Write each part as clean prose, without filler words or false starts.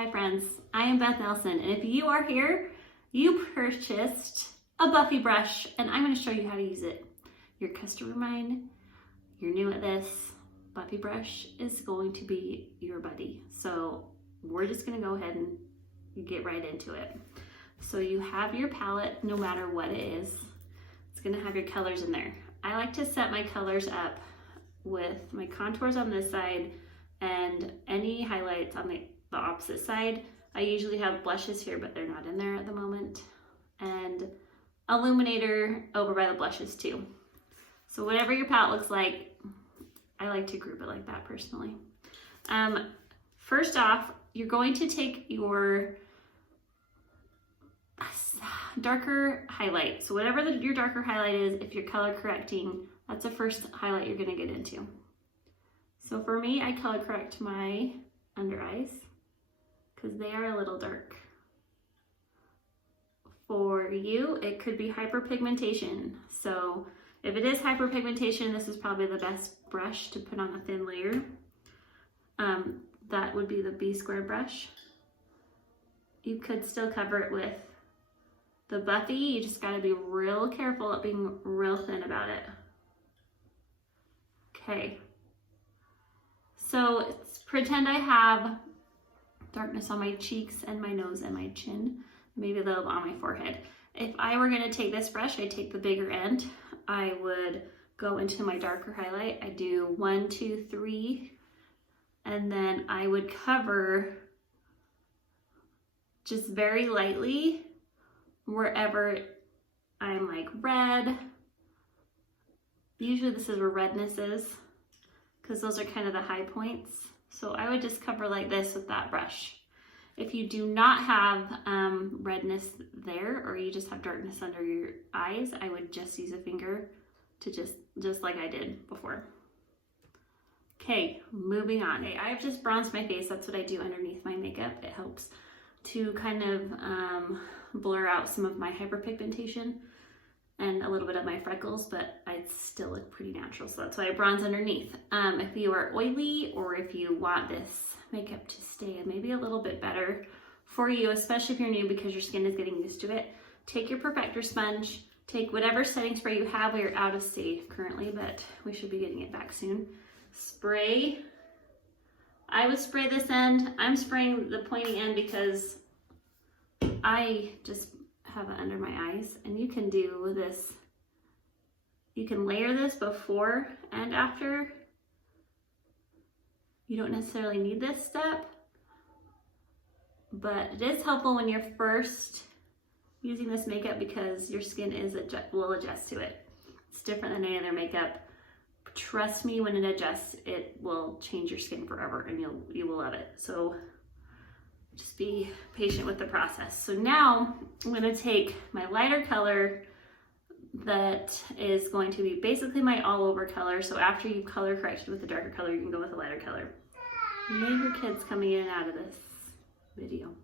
Hi friends, I am Beth Nelson, and if you are here, you purchased a Buffy brush, and I'm going to show you how to use it. You're a customer of mine, you're new at this, Buffy Brush is going to be your buddy. So we're just going to go ahead and get right into it. So you have your palette, no matter what it is, it's going to have your colors in there. I like to set my colors up with my contours on this side and any highlights on the opposite side. I usually have blushes here, but they're not in there at the moment. And illuminator over by the blushes too. So whatever your palette looks like, I like to group it like that personally. First off, you're going to take your darker highlight. So whatever your darker highlight is, if you're color correcting, that's the first highlight you're gonna get into. So for me, I color correct my under eyes because they are a little dark. For you, it could be hyperpigmentation. So if it is hyperpigmentation, this is probably the best brush to put on a thin layer. That would be the B² brush. You could still cover it with the Buffy. You just gotta be real careful at being real thin about it. Okay. So pretend I have darkness on my cheeks and my nose and my chin, maybe a little on my forehead. If I were gonna take this brush, I'd take the bigger end. I would go into my darker highlight. I do 1, 2, 3, and then I would cover just very lightly wherever I'm like red. Usually this is where redness is because those are kind of the high points. So I would just cover like this with that brush. If you do not have redness there, or you just have darkness under your eyes, I would just use a finger to just like I did before. Okay, moving on. Okay, I've just bronzed my face. That's what I do underneath my makeup. It helps to kind of blur out some of my hyperpigmentation and a little bit of my freckles, but I still look pretty natural, so that's why I bronze underneath. If you are oily, or if you want this makeup to stay maybe a little bit better for you, especially if you're new because your skin is getting used to it, take your perfector sponge, take whatever setting spray you have. We are out of state currently, but we should be getting it back soon. Spray. I would spray this end. I'm spraying the pointy end because I just have it under my eyes, and you can do this. You can layer this before and after. You don't necessarily need this step, but it is helpful when you're first using this makeup because your skin will adjust to it. It's different than any other makeup. Trust me, when it adjusts, it will change your skin forever, and you will love it. So just be patient with the process. So now I'm going to take my lighter color that is going to be basically my all over color. So after you've color corrected with the darker color, you can go with a lighter color. You may hear kids coming in and out of this video.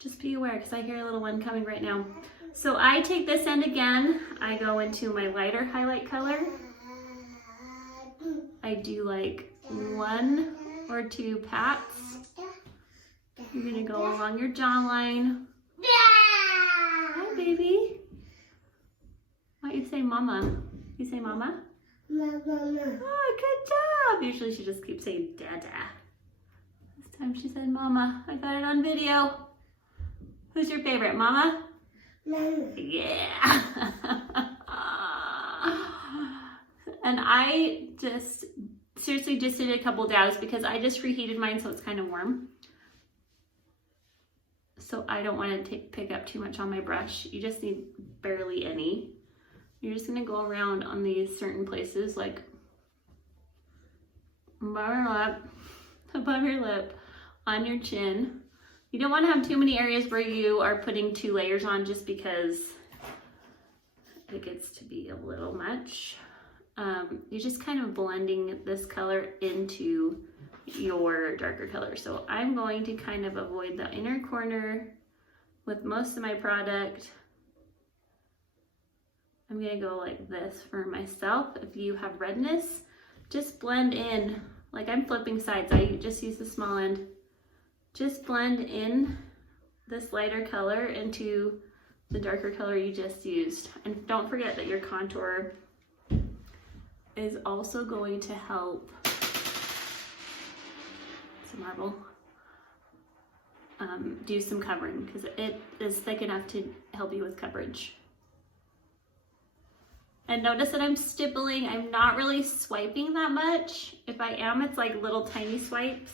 Just be aware because I hear a little one coming right now. So I take this end again. I go into my lighter highlight color. I do like 1 or 2 pats. You're gonna go along your jawline. Hi, baby. Why don't you say mama? You say mama? Mama. Oh, good job. Usually she just keeps saying dada. This time she said mama. I got it on video. Who's your favorite, mama? Mama. Yeah. And I just seriously just did a couple dabs because I just reheated mine, so it's kind of warm. So I don't want to pick up too much on my brush. You just need barely any. You're just gonna go around on these certain places, like above your lip, on your chin. You don't want to have too many areas where you are putting 2 layers on just because it gets to be a little much. You're just kind of blending this color into your darker color. So I'm going to kind of avoid the inner corner with most of my product. I'm gonna go like this for myself. If you have redness, just blend in. Like I'm flipping sides. I just use the small end just blend in this lighter color into the darker color you just used. And don't forget that your contour is also going to help, it's a marble, do some covering because it is thick enough to help you with coverage. And notice that I'm stippling. I'm not really swiping that much. If I am, it's like little tiny swipes.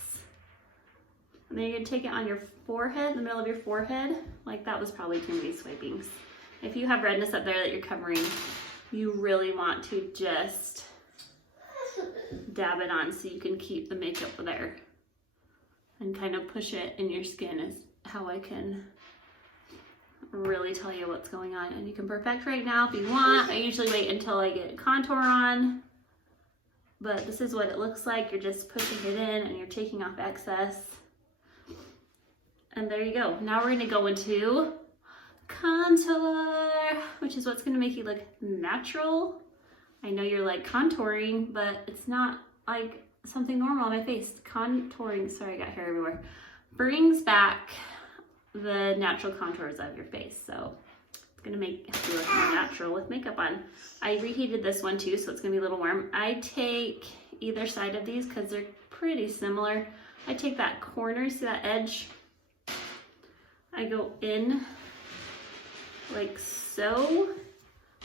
And then you're gonna take it on your forehead, the middle of your forehead. Like that was probably too many swipings. If you have redness up there that you're covering, you really want to just dab it on so you can keep the makeup there. And kind of push it in your skin is how I can really tell you what's going on. And you can perfect right now if you want. I usually wait until I get contour on. But this is what it looks like. You're just pushing it in and you're taking off excess. And there you go. Now we're gonna go into contour, which is what's gonna make you look natural. I know you're like contouring, but it's not like something normal on my face. Contouring, sorry, I got hair everywhere, brings back the natural contours of your face. So it's gonna make you look more natural with makeup on. I reheated this one too, so it's gonna be a little warm. I take either side of these because they're pretty similar. I take that corner, see that edge? I go in like so,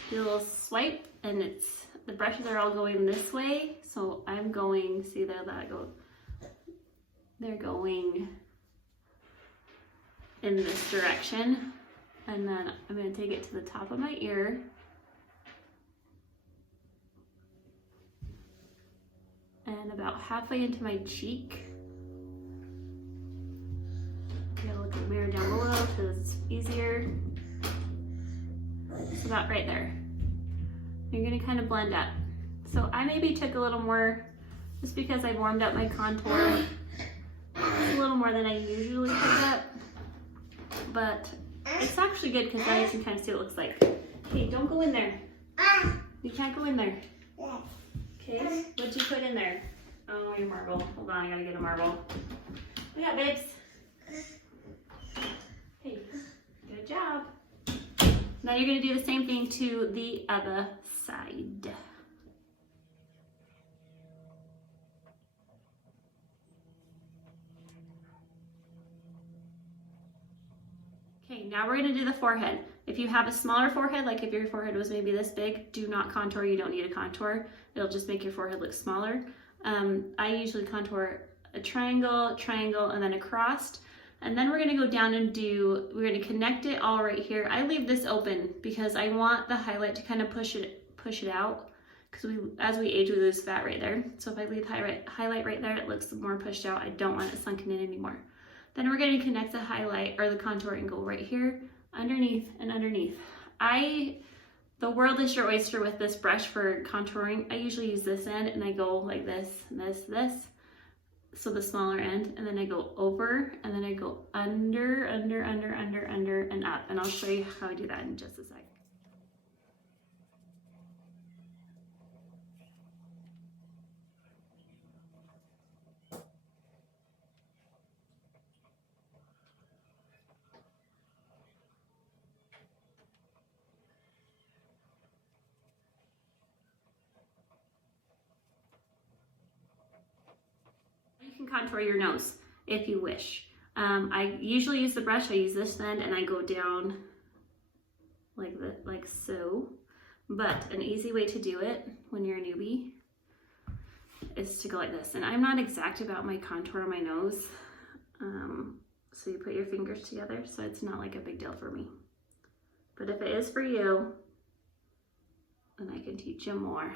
do a little swipe, and it's, the brushes are all going this way. So I'm going, see there that I go, they're going in this direction. And then I'm gonna take it to the top of my ear. And about halfway into my cheek. Look at the mirror down below because it's easier. So about right there. You're gonna kind of blend up. So I maybe took a little more, just because I warmed up my contour, a little more than I usually pick up. But it's actually good because now you can kind of see what it looks like. Okay, don't go in there. You can't go in there. Okay, what'd you put in there? Oh, your marble. Hold on, I gotta get a marble. Yeah, babes. Hey, good job. Now you're gonna do the same thing to the other side. Okay, now we're gonna do the forehead. If you have a smaller forehead, like if your forehead was maybe this big, do not contour. You don't need a contour. It'll just make your forehead look smaller. I usually contour a triangle, and then a cross. And then we're gonna go down and we're gonna connect it all right here. I leave this open because I want the highlight to kind of push it out. Because as we age, we lose fat right there. So if I leave highlight right there, it looks more pushed out. I don't want it sunken in anymore. Then we're gonna connect the highlight or the contour and go right here, underneath and underneath. The world is your oyster with this brush for contouring. I usually use this end and I go like this, this. So the smaller end, and then I go over, and then I go under, and up. And I'll show you how I do that in just a sec. You can contour your nose if you wish. I usually use the brush. I use this end and I go down like so. But an easy way to do it when you're a newbie is to go like this. And I'm not exact about my contour on my nose. So you put your fingers together, so it's not like a big deal for me. But if it is for you, then I can teach you more.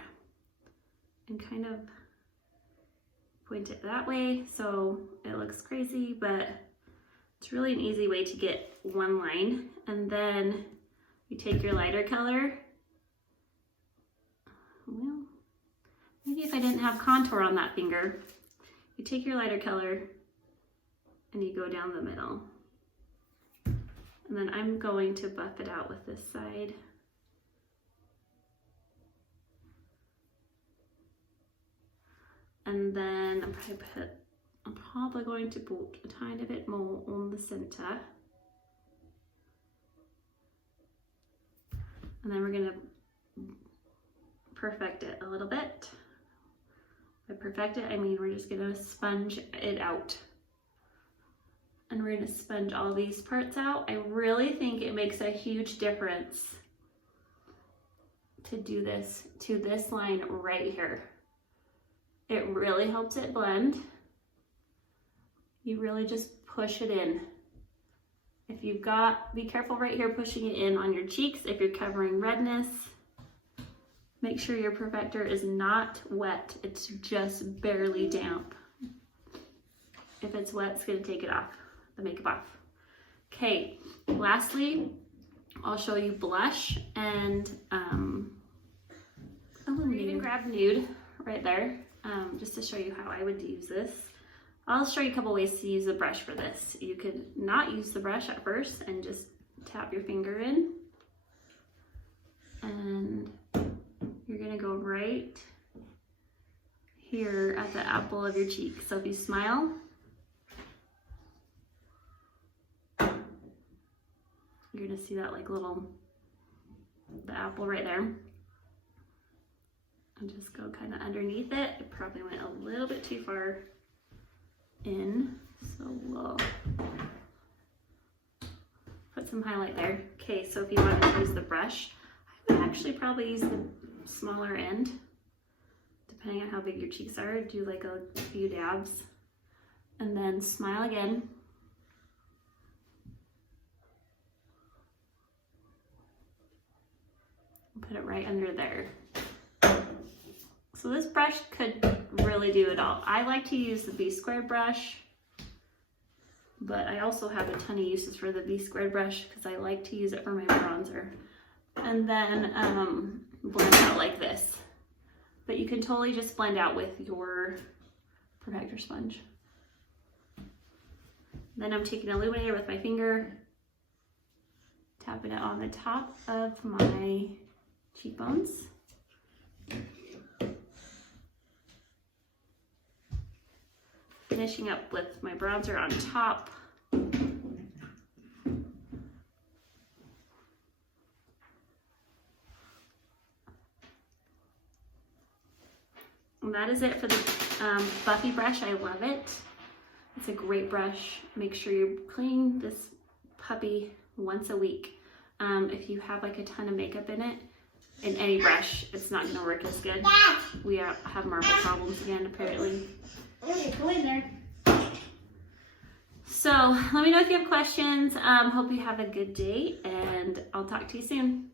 And kind of point it that way so it looks crazy, but it's really an easy way to get one line. And then you take your lighter color. Well, maybe if I didn't have contour on that finger, you take your lighter color and you go down the middle. And then I'm going to buff it out with this side. And then I'll probably put I'm probably going to put a tiny bit more on the center. And then we're gonna perfect it a little bit. By perfect it, I mean we're just gonna sponge it out. And we're gonna sponge all these parts out. I really think it makes a huge difference to do this to this line right here. It really helps it blend. You really just push it in. If you've got, be careful right here pushing it in on your cheeks if you're covering redness. Make sure your perfector is not wet, it's just barely damp. If it's wet, it's gonna take it off, the makeup off. Okay, lastly, I'll show you blush and we're gonna grab Nude right there, just to show you how I would use this. I'll show you a couple ways to use the brush for this. You could not use the brush at first and just tap your finger in. And you're gonna go right here at the apple of your cheek. So if you smile, you're gonna see that like little, the apple right there. And just go kind of underneath it. It probably went a little bit too far in, so we'll put some highlight there. Okay, so if you want to use the brush, I would actually probably use the smaller end, depending on how big your cheeks are. Do like a few dabs, and then smile again. Put it right under there. So this brush could really do it all. I like to use the B² brush, but I also have a ton of uses for the B² brush because I like to use it for my bronzer. And then blend out like this. But you can totally just blend out with your perfector sponge. Then I'm taking an illuminator with my finger, tapping it on the top of my cheekbones. Finishing up with my bronzer on top. And that is it for the Buffy brush. I love it. It's a great brush. Make sure you clean this puppy once a week. If you have like a ton of makeup in it, in any brush, it's not gonna work as good. We have marble problems again, apparently. Go in there. So let me know if you have questions. Hope you have a good day, and I'll talk to you soon.